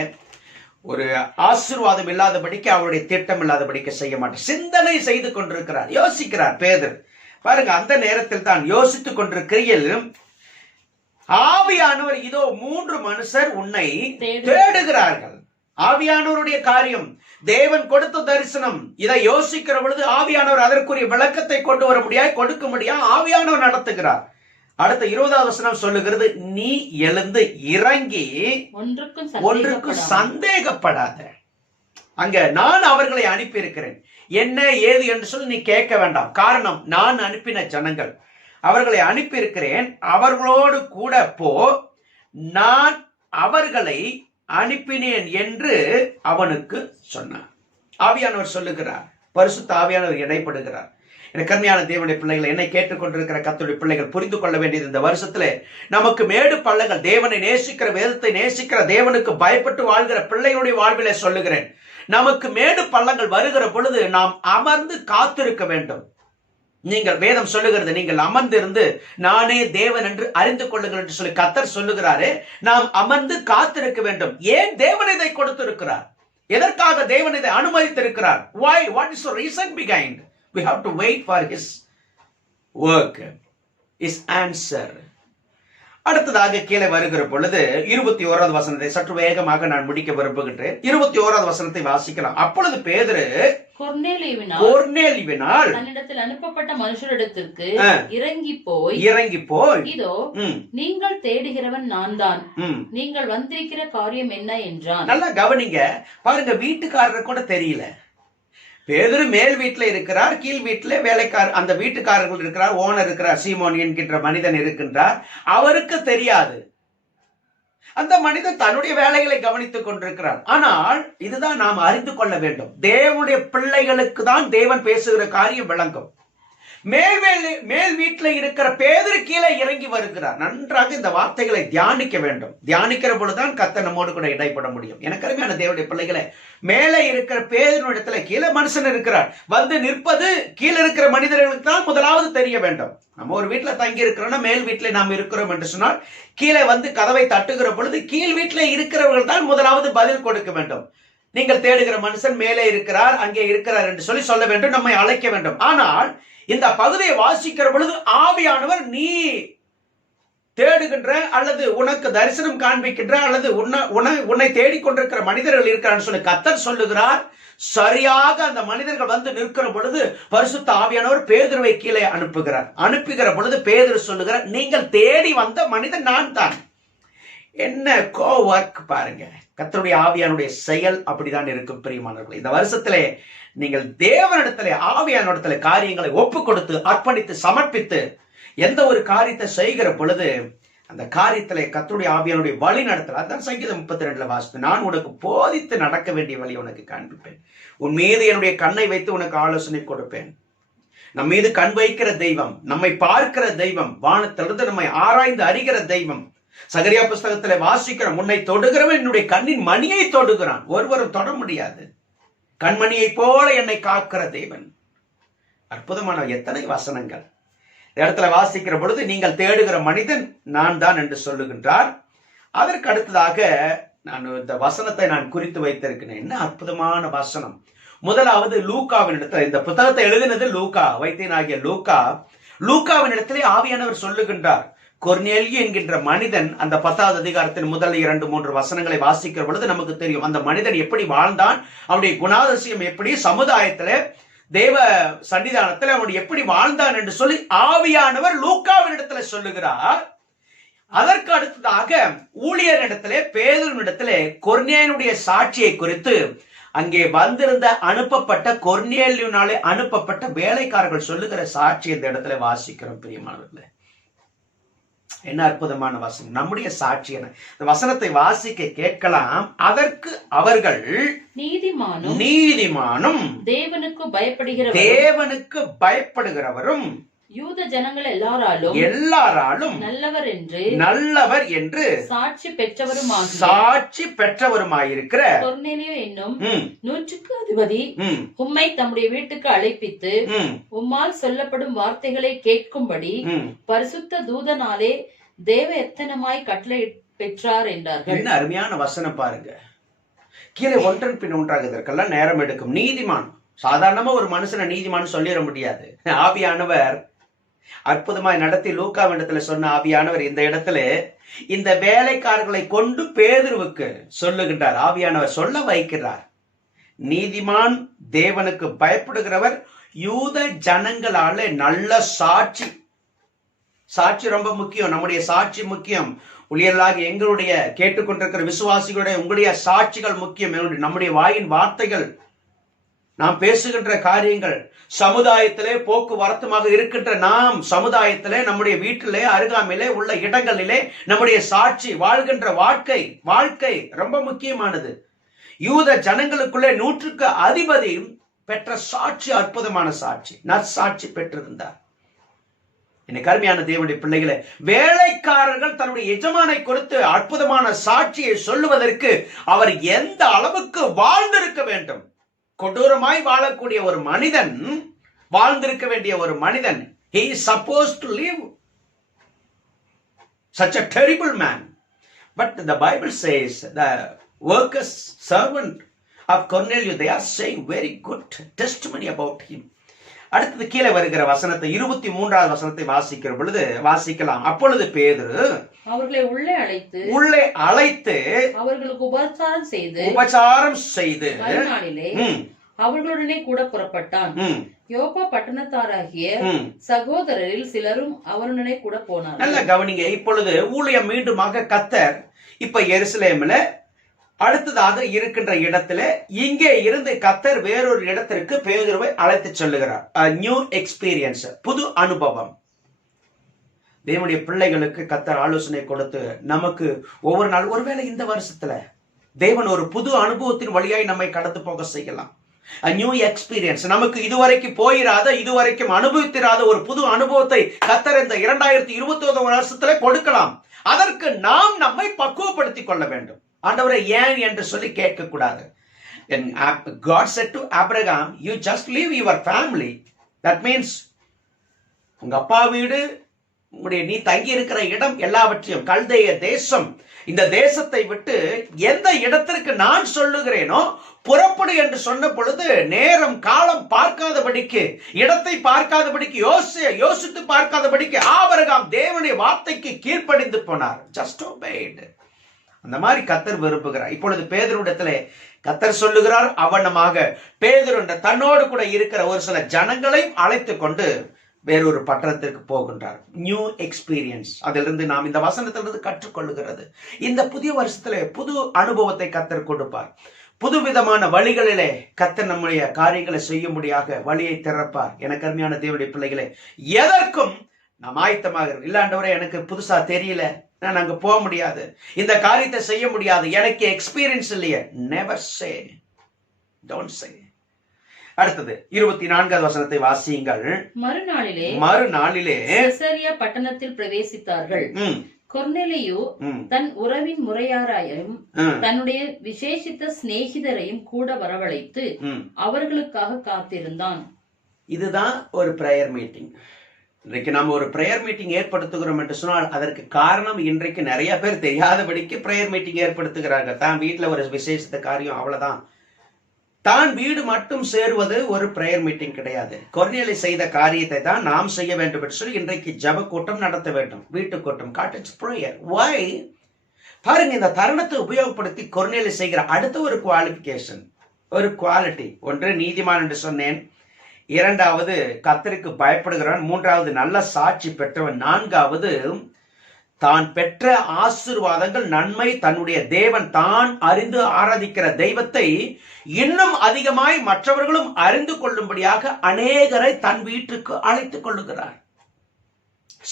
ஒரு ஆசீர்வாதம் இல்லாதபடிக்கு, அவருடைய திட்டம் இல்லாதபடிக்கு செய்ய மாட்டார். சிந்தனை செய்து கொண்டிருக்கிறார், யோசிக்கிறார் பேதுரு. பாருங்க, அந்த நேரத்தில் தான் யோசித்துக் கொண்டிருக்கையில் ஆவியானவர், இதோ 3 மனுஷர் உன்னை தேடுகிறார்கள். ஆவியானவருடைய காரியம், தேவன் கொடுத்த தரிசனம். இதை யோசிக்கிற பொழுது ஆவியானவர் அதற்குரிய விளக்கத்தை கொண்டு வர முடியாது, கொடுக்க முடியாது. ஆவியானவர் நடத்துகிறார். அடுத்த 20வது வசனம் சொல்லுகிறது, நீ எழுந்து இறங்கி ஒன்றுக்கும் சந்தேகப்படாத. அங்க நான் அவர்களை அனுப்பி இருக்கிறேன், என்ன ஏது என்று சொல்லி நீ கேட்க வேண்டாம். காரணம், நான் அனுப்பின ஜனங்கள், அவர்களை அனுப்பி இருக்கிறேன், அவர்களோடு கூட போ, நான் அவர்களை அனுப்பினேன் என்று அவனுக்கு சொன்னார். ஆவியானவர் சொல்லுகிறார், பரிசுத்த ஆவியானவர் இடைப்படுகிறார். எனக்கு கருமையான தேவனுடைய பிள்ளைகள், என்னை கேட்டுக்கொண்டிருக்கிற கர்த்தருடைய பிள்ளைகள் புரிந்து கொள்ள வேண்டியது, இந்த வருஷத்துல நமக்கு மேடு பள்ளங்கள், தேவனை நேசிக்கிற, வேதத்தை நேசிக்கிற, தேவனுக்கு பயப்பட்டு வாழ்கிற பிள்ளைகளுடைய வாழ்விலே சொல்லுகிறேன், நமக்கு மேடு பள்ளங்கள் வருகிற பொழுது நாம் அமர்ந்து காத்திருக்க வேண்டும். நீங்கள், வேதம் சொல்லுகிறது, நீங்கள் அமர்ந்திருந்து நானே தேவன் என்று அறிந்து கொள்ளுங்கள் என்று சொல்லி கர்த்தர் சொல்லுகிறாரே, நாம் அமர்ந்து காத்திருக்க வேண்டும். ஏன் தேவன் இதை கொடுத்திருக்கிறார்? எதற்காக தேவன் இதை அனுமதித்திருக்கிறார்? Why? What is the reason behind? We have to wait for his work, his answer. அடுத்ததாக கீழே வருகிற பொழுது 21வது வசனத்தை சற்று வேகமாக நான் முடிக்க விரும்புகின்றேன். 21வது வசனத்தை வாசிக்கலாம். அப்பொழுது பேதுரு கொர்நேலியுவினால் தன்னிடத்தில் அனுப்பப்பட்ட மனுஷரிடத்திற்கு இறங்கி போய் இதோ நீங்கள் தேடுகிறவன் நான் தான், நீங்கள் வந்திருக்கிற காரியம் என்ன என்றான். நல்லா கவனிங்க. பாருங்க, வீட்டுக்காரர் கூட தெரியல. பேதுரு மேல் வீட்டுல இருக்கிறார், கீழ் வீட்டுல வேலைக்காரர், அந்த வீட்டுக்காரர்கள் இருக்கிறார், ஓனர் இருக்கிறார், சீமோன் என்கின்ற மனிதன் இருக்கின்றார். அவருக்கு தெரியாது. அந்த மனிதன் தன்னுடைய வேலைகளை கவனித்துக் கொண்டிருக்கிறார். ஆனால் இதுதான் நாம் அறிந்து கொள்ள வேண்டும், தேவனுடைய பிள்ளைகளுக்கு தான் தேவன் பேசுகிற காரியம் விளங்கும். மேல் வீட்டில் இருக்கிற பேதுரு கீழே இறங்கி வருகிறார். நன்றாக இந்த வார்த்தைகளை தியானிக்க வேண்டும். தியானிக்கிற பொழுதுதான் கர்த்தர் நம்மோடு கூட இடைப்பட முடியும். எனக்கு அருமையான தேவனுடைய பிள்ளைகளை, மேலே இருக்கிற பேதுரு இடத்துல கீழே மனுஷன் இருக்கிறார். வந்து நிற்பது கீழே இருக்கிற மனிதர்களுக்கு தான் முதலாவது தெரிய வேண்டும். நம்ம ஒரு வீட்டுல தங்கி இருக்கிறோம்னா, மேல் வீட்டுல நாம் இருக்கிறோம் என்று சொன்னால், கீழே வந்து கதவை தட்டுகிற பொழுது கீழ் வீட்டுல இருக்கிறவர்கள் தான் முதலாவது பதில் கொடுக்க வேண்டும். நீங்கள் தேடுகிற மனுஷன் மேலே இருக்கிறார், அங்கே இருக்கிறார் என்று சொல்லி சொல்ல வேண்டும், நம்மை அழைக்க வேண்டும். ஆனால் இந்த பகுதியை வாசிக்கிற பொழுது ஆவியானவர், நீ தேடுகின்ற அல்லது உனக்கு தரிசனம் காண்பிக்கின்ற அல்லது உன்னை தேடிக்கொண்டிருக்கிற மனிதர்கள் இருக்கிறான்னு சொல்லி கர்த்தர் சொல்லுகிறார். சரியாக அந்த மனிதர்கள் வந்து நிற்கிற பொழுது பரிசுத்த ஆவியானவர் பேதுருவை கீழே அனுப்புகிற பொழுது பேதுரு சொல்லுகிறார், நீங்கள் தேடி வந்த மனிதன் நான் தான். என்ன கோவர்க் பாருங்க. கர்த்தருடைய ஆவியானுடைய செயல் அப்படிதான் இருக்கும் பிரியமானவர்களே. இந்த வருஷத்திலே நீங்கள் தேவனிடத்திலே, ஆவியானிடத்திலே காரியங்களை ஒப்பு கொடுத்து, அர்ப்பணித்து, சமர்ப்பித்து எந்த ஒரு காரியத்தை செய்கிற பொழுது அந்த காரியத்திலே கர்த்தருடைய ஆவியானுடைய வழி நடத்தல. அதான் சங்கீதம் 32 வாசித்து, நான் உனக்கு போதித்து நடக்க வேண்டிய வழி உனக்கு காண்பிப்பேன், உன் மீது என்னுடைய கண்ணை வைத்து உனக்கு ஆலோசனை கொடுப்பேன். நம் மீது கண் வைக்கிற தெய்வம், நம்மை பார்க்கிற தெய்வம், வானத்திலிருந்து நம்மை ஆராய்ந்து அறிகிற தெய்வம். சகரியா புஸ்தகத்தில் வாசிக்கிற, உன்னை தொடுகிறவன் என்னுடைய கண்ணின் மணியை தொடுகிறான், ஒருவரும் தொட முடியாது, கண்மணியை போல என்னை காக்கிற தேவன். அற்புதமான எத்தனை வசனங்கள் இடத்துல வாசிக்கிற பொழுது, நீங்கள் தேடுகிற மனிதன் நான் தான் என்று சொல்லுகின்றார். அதற்கு அடுத்ததாக நான் இந்த வசனத்தை நான் குறித்து வைத்திருக்கிறேன். என்ன அற்புதமான வசனம். முதலாவது லூக்காவின் இடத்துல, இந்த புத்தகத்தை எழுதினது லூக்கா, வைத்தியனாகிய லூக்காவின் இடத்திலே ஆவியானவர் சொல்லுகின்றார். கொர்நேலியு என்கின்ற மனிதன், அந்த 10வது அதிகாரத்தின் முதல் 2-3 வசனங்களை வாசிக்கிற பொழுது நமக்கு தெரியும் அந்த மனிதன் எப்படி வாழ்ந்தான், அவனுடைய குணாதிசயம் எப்படி, சமுதாயத்திலே தேவ சன்னிதானத்தில் அவன் எப்படி வாழ்ந்தான் என்று சொல்லி ஆவியானவர் லூக்காவினிடத்துல சொல்லுகிறார். அதற்கு அடுத்ததாக ஊழியரிடத்திலே பேதுருவினிடத்திலே கொர்நேலியுடைய சாட்சியை குறித்து அங்கே வந்திருந்த அனுப்பப்பட்ட கொர்நேலியுனாலே அனுப்பப்பட்ட வேலைக்காரர்கள் சொல்லுகிற சாட்சி இந்த இடத்துல வாசிக்கிறோம். பிரியமானவர்களே, என்ன அற்புதமான வசனம்! நம்முடைய சாட்சி என்ன? இந்த வசனத்தை வாசிக்க கேட்கலாம். அதற்கு அவர்கள் நீதிமானும் தேவனுக்கு பயப்படுகிறவரும் யூத ஜனங்கள் எல்லாராலும் நல்லவர் என்று சாட்சி பெற்றவருமாயிருக்கிற கொர்நேலியு என்னும் 100க்கு அதிபதி உம்மை தம்முடைய வீட்டுக்கு அழைப்பித்து உம்மால் சொல்லப்படும் வார்த்தைகளை கேட்கும்படி பரிசுத்த தூதனாலே தேவ எத்தனமாய் கட்டளை பெற்றார் என்றார்கள். என்ன அருமையான வசனம் பாருங்க. கீழே ஒன்றன் பின் ஒன்றாக இதற்கெல்லாம் நேரம் எடுக்கும். நீதிமான், சாதாரணமா ஒரு மனுஷனை நீதிமான் சொல்லிட முடியாது. ஆவியானவர் அற்புதமாய் நடத்தி லூக்காவிடத்துல சொன்ன ஆவியானவர் இந்த இடத்துல இந்த வேலைக்காரர்களை கொண்டு பேதுருவுக்கு சொல்லுகின்றார். ஆவியானவர் சொல்ல வைக்கிறார். நீதிமான், தேவனுக்கு பயப்படுகிறவர், யூத ஜனங்களால நல்ல சாட்சி. சாட்சி ரொம்ப முக்கியம். நம்முடைய சாட்சி முக்கியம். ஊழியர்களாக எங்களுடைய கேட்டுக்கொண்டிருக்கிற விசுவாசிகளுடைய உங்களுடைய சாட்சிகள் முக்கியம். நம்முடைய வாயின் வார்த்தைகள், நாம் பேசுகின்ற காரியங்கள், சமுதாயத்திலே போக்குவரத்துமாக இருக்கின்ற நாம் சமுதாயத்திலே, நம்முடைய வீட்டிலே, அருகாமையிலே உள்ள இடங்களிலே நம்முடைய சாட்சி, வாழ்கின்ற வாழ்க்கை ரொம்ப முக்கியமானது. யூத ஜனங்களுக்குள்ளே 100க்கு அதிபதி பெற்ற சாட்சி அற்புதமான சாட்சி, நற்சாட்சி பெற்றிருந்தார். எனக்கு அருமையான தேவனுடைய பிள்ளைகளே, வேலைக்காரர்கள் தன்னுடைய எஜமானை கொடுத்து அற்புதமான சாட்சியை சொல்லுவதற்கு அவர் எந்த அளவுக்கு வாழ்ந்திருக்க வேண்டும். கொடூரமாய் வாழக்கூடிய ஒரு மனிதன், வாழ்ந்திருக்க வேண்டிய ஒரு மனிதன், he is supposed to live such a terrible man. But the Bible says the workers, servant of Cornelius, they are saying very good testimony about him. அடுத்தது கீழே வருகிற வசனத்தை 23வது வசனத்தை வாசிக்கிற பொழுது வாசிக்கலாம். அப்பொழுது பேதுரு அவர்களை உள்ளே அழைத்து அவர்களுக்கு உபசாரம் செய்து அவர்களுடனே கூட புறப்பட்டான். யோப்பா பட்டணத்தாராகிய சகோதரரில் சிலரும் அவருடனே கூட போனார். நல்ல கவனிங்க. இப்பொழுது ஊழியம் மீண்டுமாக கர்த்தர் இப்ப எருசலேம்ல அடுத்ததாக இருக்கின்ற இடத்துல இங்கே இருந்து கர்த்தர் வேறொரு இடத்திற்கு பேதுருவை அழைத்து சொல்லுகிறார். நியூ எக்ஸ்பீரியன்ஸ், புது அனுபவம். தேவனுடைய பிள்ளைகளுக்கு கர்த்தர் ஆலோசனை கொடுத்து நமக்கு ஒவ்வொரு நாள், ஒருவேளை இந்த வருஷத்துல தேவன் ஒரு புது அனுபவத்தின் வழியாய் நம்மை கடந்து போக செய்யலாம். நியூ எக்ஸ்பீரியன்ஸ், நமக்கு இதுவரைக்கும் போயிராத, இதுவரைக்கும் அனுபவித்திராத ஒரு புது அனுபவத்தை கர்த்தர் இந்த 2021 வருஷத்துல கொடுக்கலாம். அதற்கு நாம் நம்மை பக்குவப்படுத்திக் கொள்ள வேண்டும். ஆண்டவரை ஏன் என்று சொல்லி கேட்க கூடாது. God said to Abraham, you just leave your family. That means உங்க அப்பா வீடு, உங்களுடைய நீ தங்கி இருக்கிற இடம் எல்லாவற்றையும், கல்தேய தேசம், இந்த தேசத்தை விட்டு எந்த இடத்திற்கு நான் சொல்லுகிறேனோ புறப்படு என்று சொன்ன பொழுது நேரம் காலம் பார்க்காதபடிக்கு, இடத்தை பார்க்காதபடிக்கு, யோசித்து பார்க்காதபடிக்கு ஆபிரகாம் தேவனுடைய வார்த்தைக்கு கீழ்ப்படிந்து போனார். Just obeyed. அந்த மாதிரி கர்த்தர் விரும்புகிறார். இப்பொழுது பேதுருவிடத்திலே கர்த்தர் சொல்லுகிறார், அவனமாக பேதுரு தன்னோடு கூட இருக்கிற ஒரு சில ஜனங்களை அழைத்து கொண்டு வேறொரு பட்டணத்திற்கு போகின்றார். New experience. அதிலிருந்து நாம் இந்த வசனத்திலிருந்து கற்றுக்கொள்ளுகிறது. இந்த புதிய வருஷத்திலே புது அனுபவத்தை கர்த்தர் கொடுப்பார். புது விதமான வழிகளிலே கர்த்தர் நம்முடைய காரியங்களை செய்யும்படியாக வழியை திறப்பார். எனக்கு அருமையான தேவனுடைய பிள்ளைகளே, எதற்கும் நாம் ஆயத்தமாக இருக்கும். இல்லாண்டவரே எனக்கு புதுசா தெரியல, நான் அங்க போக முடியாது, இந்த காரியத்தை செய்ய முடியாது, எனக்கு எக்ஸ்பீரியன்ஸ் இல்லையே. Never say, don't say. அடுத்தது 24வது வசனத்தை வாசியுங்கள். மறுநாளிலே செசரியா பட்டணத்தில் பிரவேசித்தார்கள். கொர்நேலியு தன் உறவின் முறையாரையும் தன்னுடைய விசேஷித்த சிநேகிதரையும் கூட வரவழைத்து அவர்களுக்காக காத்திருந்தான். இதுதான் ஒரு பிரேயர் மீட்டிங். இன்றைக்கு நம்ம ஒரு பிரேயர் மீட்டிங் ஏற்படுத்துகிறோம் என்று சொன்னால் அதற்கு காரணம், இன்றைக்கு நிறைய பேர் தெரியாதபடிக்கு பிரேயர் மீட்டிங் ஏற்படுத்துகிறார்கள். தான் வீட்டுல ஒரு விசேஷத்த காரியம், அவ்வளவுதான். தான் வீடு மட்டும் சேருவது ஒரு பிரேயர் மீட்டிங் கிடையாது. கொர்நேலி செய்த காரியத்தை தான் நாம் செய்ய வேண்டும் என்று சொல்லி இன்றைக்கு ஜப கூட்டம் நடத்த வேண்டும், வீட்டு கூட்டம், காட்டேஜ் பிரேயர். வை பாருங்க, இந்த தருணத்தை உபயோகப்படுத்தி கொர்நேலி செய்கிற அடுத்த ஒரு குவாலிபிகேஷன், ஒரு குவாலிட்டி. ஒன்று நீதிமான் என்று சொன்னேன், இரண்டாவது கர்த்தருக்கு பயப்படுகிறவன், மூன்றாவது நல்ல சாட்சி பெற்றவன், நான்காவது தான் பெற்ற ஆசீர்வாதங்கள் நன்மை தன்னுடைய தேவன் தான் அறிந்து ஆராதிக்கிற தெய்வத்தை இன்னும் அதிகமாய் மற்றவர்களும் அறிந்து கொள்ளும்படியாக அநேகரை தன் வீட்டுக்கு அழைத்துக் கொள்ளுகிறார்.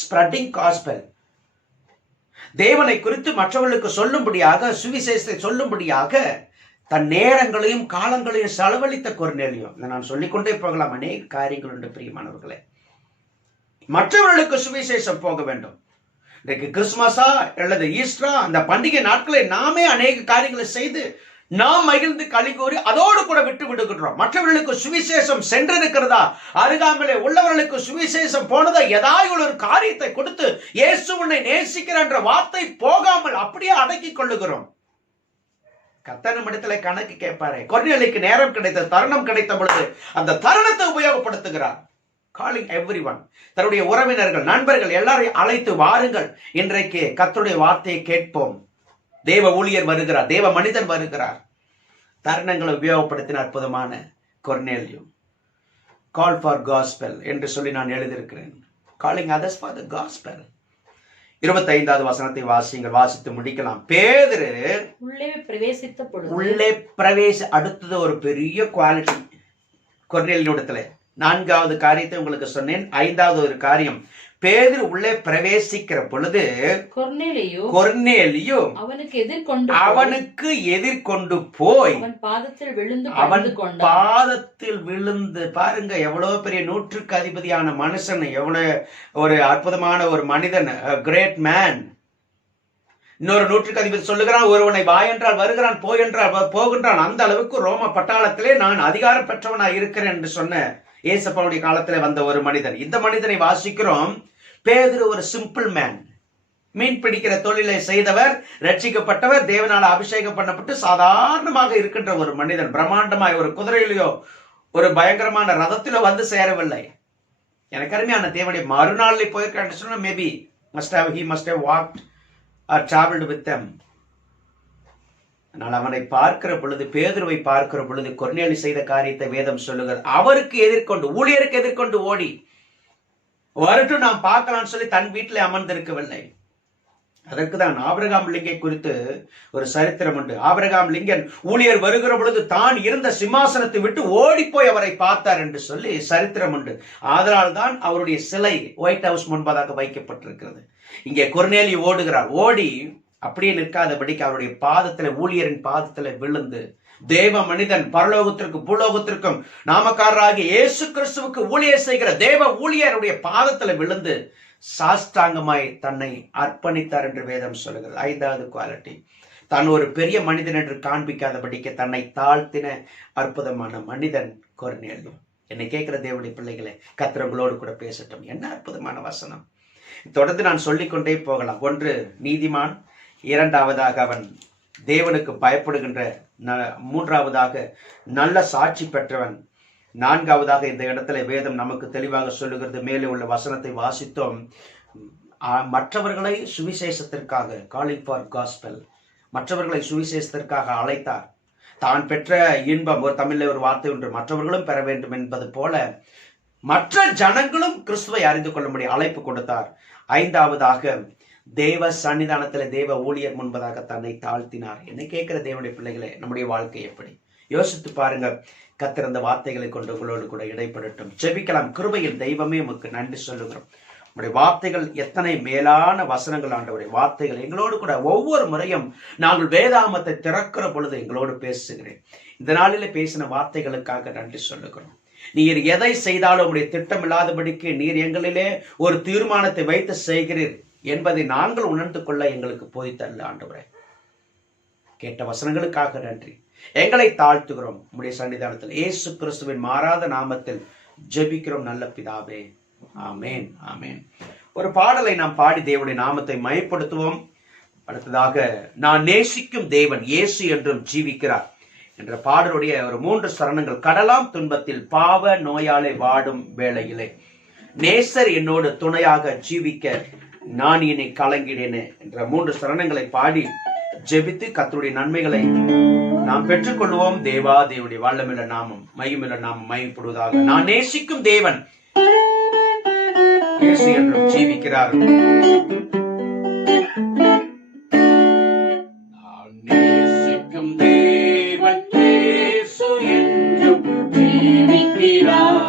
ஸ்ப்ரெட்டிங் காஸ்பல், தேவனை குறித்து மற்றவர்களுக்கு சொல்லும்படியாக, சுவிசேஷத்தை சொல்லும்படியாக தன் நேரங்களையும் காலங்களையும் செலவழித்த கொர்நேலியும். இதை நான் சொல்லிக்கொண்டே போகலாம், அநேக காரியங்கள் உண்டு பிரியமானவர்களே. மற்றவர்களுக்கு சுவிசேஷம் போக வேண்டும். இன்றைக்கு கிறிஸ்துமஸா அல்லது ஈஸ்டரா, அந்த பண்டிகை நாட்களை நாமே அநேக காரியங்களை செய்து நாம் மகிழ்ந்து களி கூறி அதோடு கூட விட்டு விடுகின்றோம். மற்றவர்களுக்கு சுவிசேஷம் சென்றிருக்கிறதா, அருகாமலே உள்ளவர்களுக்கு சுவிசேஷம் போனதா, ஏதாவது ஒரு காரியத்தை கொடுத்து இயேசு உன்னை நேசிக்கிற என்ற வார்த்தை போகாமல் அப்படியே அடக்கிக் கொள்ளுகிறோம். கர்த்தர் நம்மிடத்திலே கணக்கு கேட்பாரே. கொர்நேலிக்கு நேரம் கிடைத்த, தருணம் கிடைத்த பொழுது அந்த தருணத்தை உபயோகப்படுத்துகிறார். காலிங் எவ்ரிஒன், தன்னுடைய உறவினர்கள், நண்பர்கள் எல்லாரையும் அழைத்து வாருங்கள், இன்றைக்கு கர்த்தருடைய வார்த்தையை கேட்போம். தேவ ஊழியர் வருகிறார், தேவ மனிதன் வருகிறார். தருணங்களை உபயோகப்படுத்தின அற்புதமான கொர்நேலியும். கால் ஃபார் காஸ்பெல் என்று சொல்லி நான் எழுதியிருக்கிறேன். Calling others for the gospel. 25வது வசனத்தை வாசிங்கள், வாசித்து முடிக்கலாம். பேதுரு உள்ளே அடுத்தது ஒரு பெரிய குவாலிட்டி கொர்நேலியோடத்துல. 4வது காரியத்தை உங்களுக்கு சொன்னேன். 5வது ஒரு காரியம், பேதுரு உள்ளே பிரவேசிக்கிற பொழுது கொர்நேலியு அவனுக்கு எதிர்கொண்டு போய் அவன் பாதத்தில் விழுந்து, பாருங்க எவ்வளவு பெரிய நூற்றுக்கு அதிபதியான மனுஷன், எவ்வளவு ஒரு அற்புதமான ஒரு மனிதன், கிரேட் மேன். இன்னொரு நூற்றுக்கு அதிபதி சொல்லுகிறான், ஒருவனை வா என்றால் வருகிறான், போய் என்றால் போகின்றான். அந்த அளவுக்கு ரோம பட்டாளத்திலே நான் அதிகாரம் பெற்றவனா இருக்கிறேன் என்று சொன்ன ஏசப்பாவுடைய காலத்திலே வந்த ஒரு மனிதன். இந்த மனிதனை வாசிக்கிறோம். பேதுரு ஒரு சிம்பிள் மேன், மீன் பிடிக்கிற தொழிலை செய்தவர், ரட்சிக்கப்பட்டவர், தேவனால அபிஷேகம் பண்ணப்பட்டு சாதாரணமாக இருக்கின்ற ஒரு மனிதன். பிரம்மாண்டமாய் ஒரு குதிரையிலோ ஒரு பயங்கரமான ரதத்திலோ வந்து சேரவில்லை. எனக்கு அருமையான தேவனுடைய மறுநாளில் போயிருக்கான்னு சொன்னா maybe he must have walked or traveled with them. ஆனால் அவனை பார்க்கிற பொழுது, பேதுருவை பார்க்கிற பொழுது, கொர்நேலி செய்த காரியத்தை வேதம் சொல்லுகிறது. அவருக்கு எதிர்கொண்டு, ஊழியருக்கு எதிர்கொண்டு ஓடி வரட்டும் நாம் பார்க்கலாம்னு சொல்லி தன் வீட்டிலே அமர்ந்திருக்கவில்லை. அதற்குதான் ஆபிரகாம் லிங்கை குறித்து ஒரு சரித்திரம் உண்டு. ஆபிரகாம் லிங்கன் ஊழியர் வருகிற பொழுது தான் இருந்த சிம்மாசனத்தை விட்டு ஓடி போய் அவரை பார்த்தார் என்று சொல்லி சரித்திரம் உண்டு. அதனால் தான் அவருடைய சிலை ஒயிட் ஹவுஸ் முன்பதாக வைக்கப்பட்டிருக்கிறது. இங்கே கொர்நேலி ஓடுகிறார். ஓடி அப்படியே நிற்காதபடிக்கு அவருடைய பாதத்துல, ஊழியரின் பாதத்துல விழுந்து, தேவ மனிதன், பரலோகத்திற்கும் பூலோகத்திற்கும் நாமக்காரராகிய இயேசு கிறிஸ்துவுக்கு ஊழியர் செய்கிற தேவ ஊழியருடைய பாதத்துல விழுந்து சாஷ்டாங்கமாய் தன்னை அர்ப்பணித்தார் என்று வேதம் சொல்லுகிறது. 5வது குவாலிட்டி, தான் ஒரு பெரிய மனிதன் என்று காண்பிக்காதபடிக்கு தன்னை தாழ்த்தின அற்புதமான மனிதன் கொர்நேலி. என்னை கேட்கிற தேவனுடைய பிள்ளைகளே, கர்த்தர் உங்களோடு கூட பேசட்டும். என்ன அற்புதமான வசனம்! தொடர்ந்து நான் சொல்லிக்கொண்டே போகலாம். 1 நீதிமான், 2வதாக அவன் தேவனுக்கு பயப்படுகின்ற, 3வதாக நல்ல சாட்சி பெற்றவன், 4வதாக இந்த இடத்துல வேதம் நமக்கு தெளிவாக சொல்லுகிறது. மேலே உள்ள வசனத்தை வாசித்தோம். மற்றவர்களை சுவிசேஷத்திற்காக, காலிங் ஃபார் காஸ்பெல், மற்றவர்களை சுவிசேஷத்திற்காக அழைத்தார். தான் பெற்ற இன்பம், ஒரு தமிழ்ல ஒரு வார்த்தை ஒன்று, மற்றவர்களும் பெற வேண்டும் என்பது போல மற்ற ஜனங்களும் கிறிஸ்துவை அறிந்து கொள்ளும்படி அழைப்பு கொடுத்தார். 5வதாக தேவ சன்னிதானத்தில் தேவ ஊழியர் முன்பதாக தன்னை தாழ்த்தினார். என்னை கேட்கிற தேவனுடைய பிள்ளைகளே, நம்முடைய வாழ்க்கை எப்படி யோசித்து பாருங்க. கர்த்தர் அந்த வார்த்தைகளை கொண்டு உங்களோடு கூட இடைப்படட்டும். ஜெபிக்கலாம். கிருபையில் தெய்வமே உமக்கு நன்றி சொல்லுகிறோம். நம்முடைய வார்த்தைகள் எத்தனை மேலான வசனங்கள் ஆண்டவருடைய வார்த்தைகள். எங்களோடு கூட ஒவ்வொரு முறையும் நாங்கள் வேதாமத்தை திறக்கிற பொழுது எங்களோடு பேசுகிறேன். இந்த நாளிலே பேசின வார்த்தைகளுக்காக நன்றி சொல்லுகிறோம். நீர் எதை செய்தாலும் உடைய திட்டம் இல்லாதபடிக்கு நீர் எங்களிலே ஒரு தீர்மானத்தை வைத்து செய்கிறீர் என்பதை நாங்கள் உணர்ந்து கொள்ள எங்களுக்கு போதித்தல்ல ஆண்டவரே. கேட்ட வசனங்களுக்காக நன்றி. எங்களை தாழ்த்துகிறோம் உம்முடைய சன்னிதானத்தில். இயேசு கிறிஸ்துவின் மாறாத நாமத்தில் ஜெபிக்கிறோம் நல்ல பிதாவே. ஆமேன், ஆமேன். ஒரு பாடலை நாம் பாடி தேவனுடைய நாமத்தை மயப்படுத்துவோம். அடுத்ததாக, நான் நேசிக்கும் தேவன் இயேசு என்றும் ஜீவிக்கிறார் என்ற பாடலுடைய ஒரு 3 சரணங்கள். கடலாம் துன்பத்தில் பாவ நோயாளை வாடும் வேளையிலே நேசர் என்னோடு துணையாக ஜீவிக்க நான் என்னை கலங்கிடேனே என்ற 3 சரணங்களை பாடி ஜெபித்து கர்த்தருடைய நன்மைகளை நாம் பெற்றுக்கொள்வோம். தேவா தேவனுடைய வல்லமையுள்ள நாமம் மகிமையுள்ள நாமம் மகிமைப்படுவதாக. நான் நேசிக்கும் தேவன் இயேசு என்றும் ஜீவிக்கிறார். நான் நேசிக்கும் தேவன் இயேசு என்றும் ஜீவிக்கிறார்.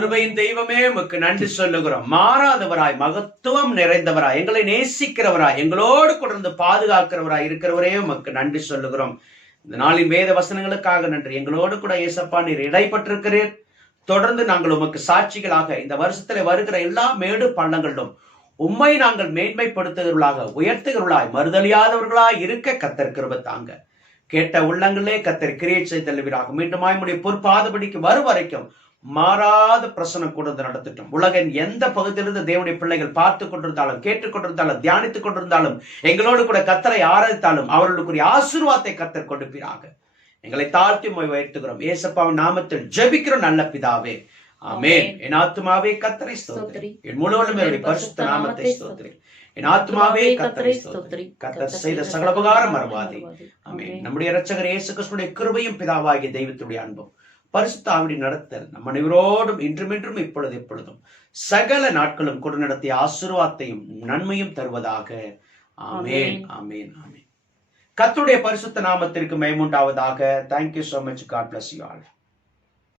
கிருபையின் தெய்வமே உமக்கு நன்றி சொல்லுகிறோம். மாறாதவராய், மகத்துவம் நிறைந்தவராய், எங்களை நேசிக்கிறவராய், எங்களோடு கொண்டு பாதுகாக்கிறவராய் இருக்கிறவரே உமக்கு நன்றி சொல்லுகிறோம். இந்த நாளின் வேத வசனங்களுக்காக நன்றி. எங்களோடு கூட இயேசப்பா நீர் இடைப்பட்டிருக்கிறீர். தொடர்ந்து நாங்கள் உமக்கு சாட்சிகளாக இந்த வருஷத்துல வருகிற எல்லா மேடு பள்ளங்களிலும் உம்மை நாங்கள் மேன்மைப்படுத்துகிறவர்களாக, உயர்த்துகிறவர்களாய், மறுதலியாதவர்களாய் இருக்க கர்த்தர் கிருபை தாங்க. கேட்ட உள்ளங்களே கர்த்தர் கிரியை செய்தல்வீராக. மீண்டுமாய் முடிய பொறுப்பாதபடிக்கு வரும் வரைக்கும் மாறாத பிரசனம் கொடுத்து நடத்திட்டோம். உலகின் எந்த பகுதியிலிருந்து தேவனுடைய பிள்ளைகள் பார்த்து கொண்டிருந்தாலும், கேட்டுக் கொண்டிருந்தாலும், தியானித்துக் கொண்டிருந்தாலும், எங்களோடு கூட கர்த்தரை ஆராதித்தாலும் அவர்களுக்குரிய ஆசீர்வாதத்தை கர்த்தர் கொடுப்பீராக. எங்களை தாழ்த்தி உயர்த்துகிறோம். இயேசப்பாவின் நாமத்தில் ஜெபிக்கிறோம் நல்ல பிதாவே, ஆமென். என் ஆத்துமாவே கர்த்தரை ஸ்தோத்திரி, என் முழு உள்ளமே பரிசுத்த நாமத்தை ஸ்தோத்திரி. என் ஆத்துமாவே கர்த்தரை ஸ்தோத்திரி, கர்த்தர் செய்த சகல உபகாரம் மறவாதே. ஆமென். நம்முடைய இரட்சகர் இயேசு கிறிஸ்துவின் கிருபையும் பிதாவாகிய தெய்வத்துடைய அன்பும் பரிசுத்த ஆவியின் நடத்தல் நம் அனைவரோடும் இன்றும் இப்பொழுது எப்பொழுதும் சகல நாட்களும் கொடு நடத்திய ஆசீர்வாதத்தையும் நன்மையும் தருவதாக. ஆமென், ஆமென், ஆமென். கர்த்தருடைய பரிசுத்த நாமத்திற்கு மகிமை உண்டாவதாக. Thank you so much. God bless you all.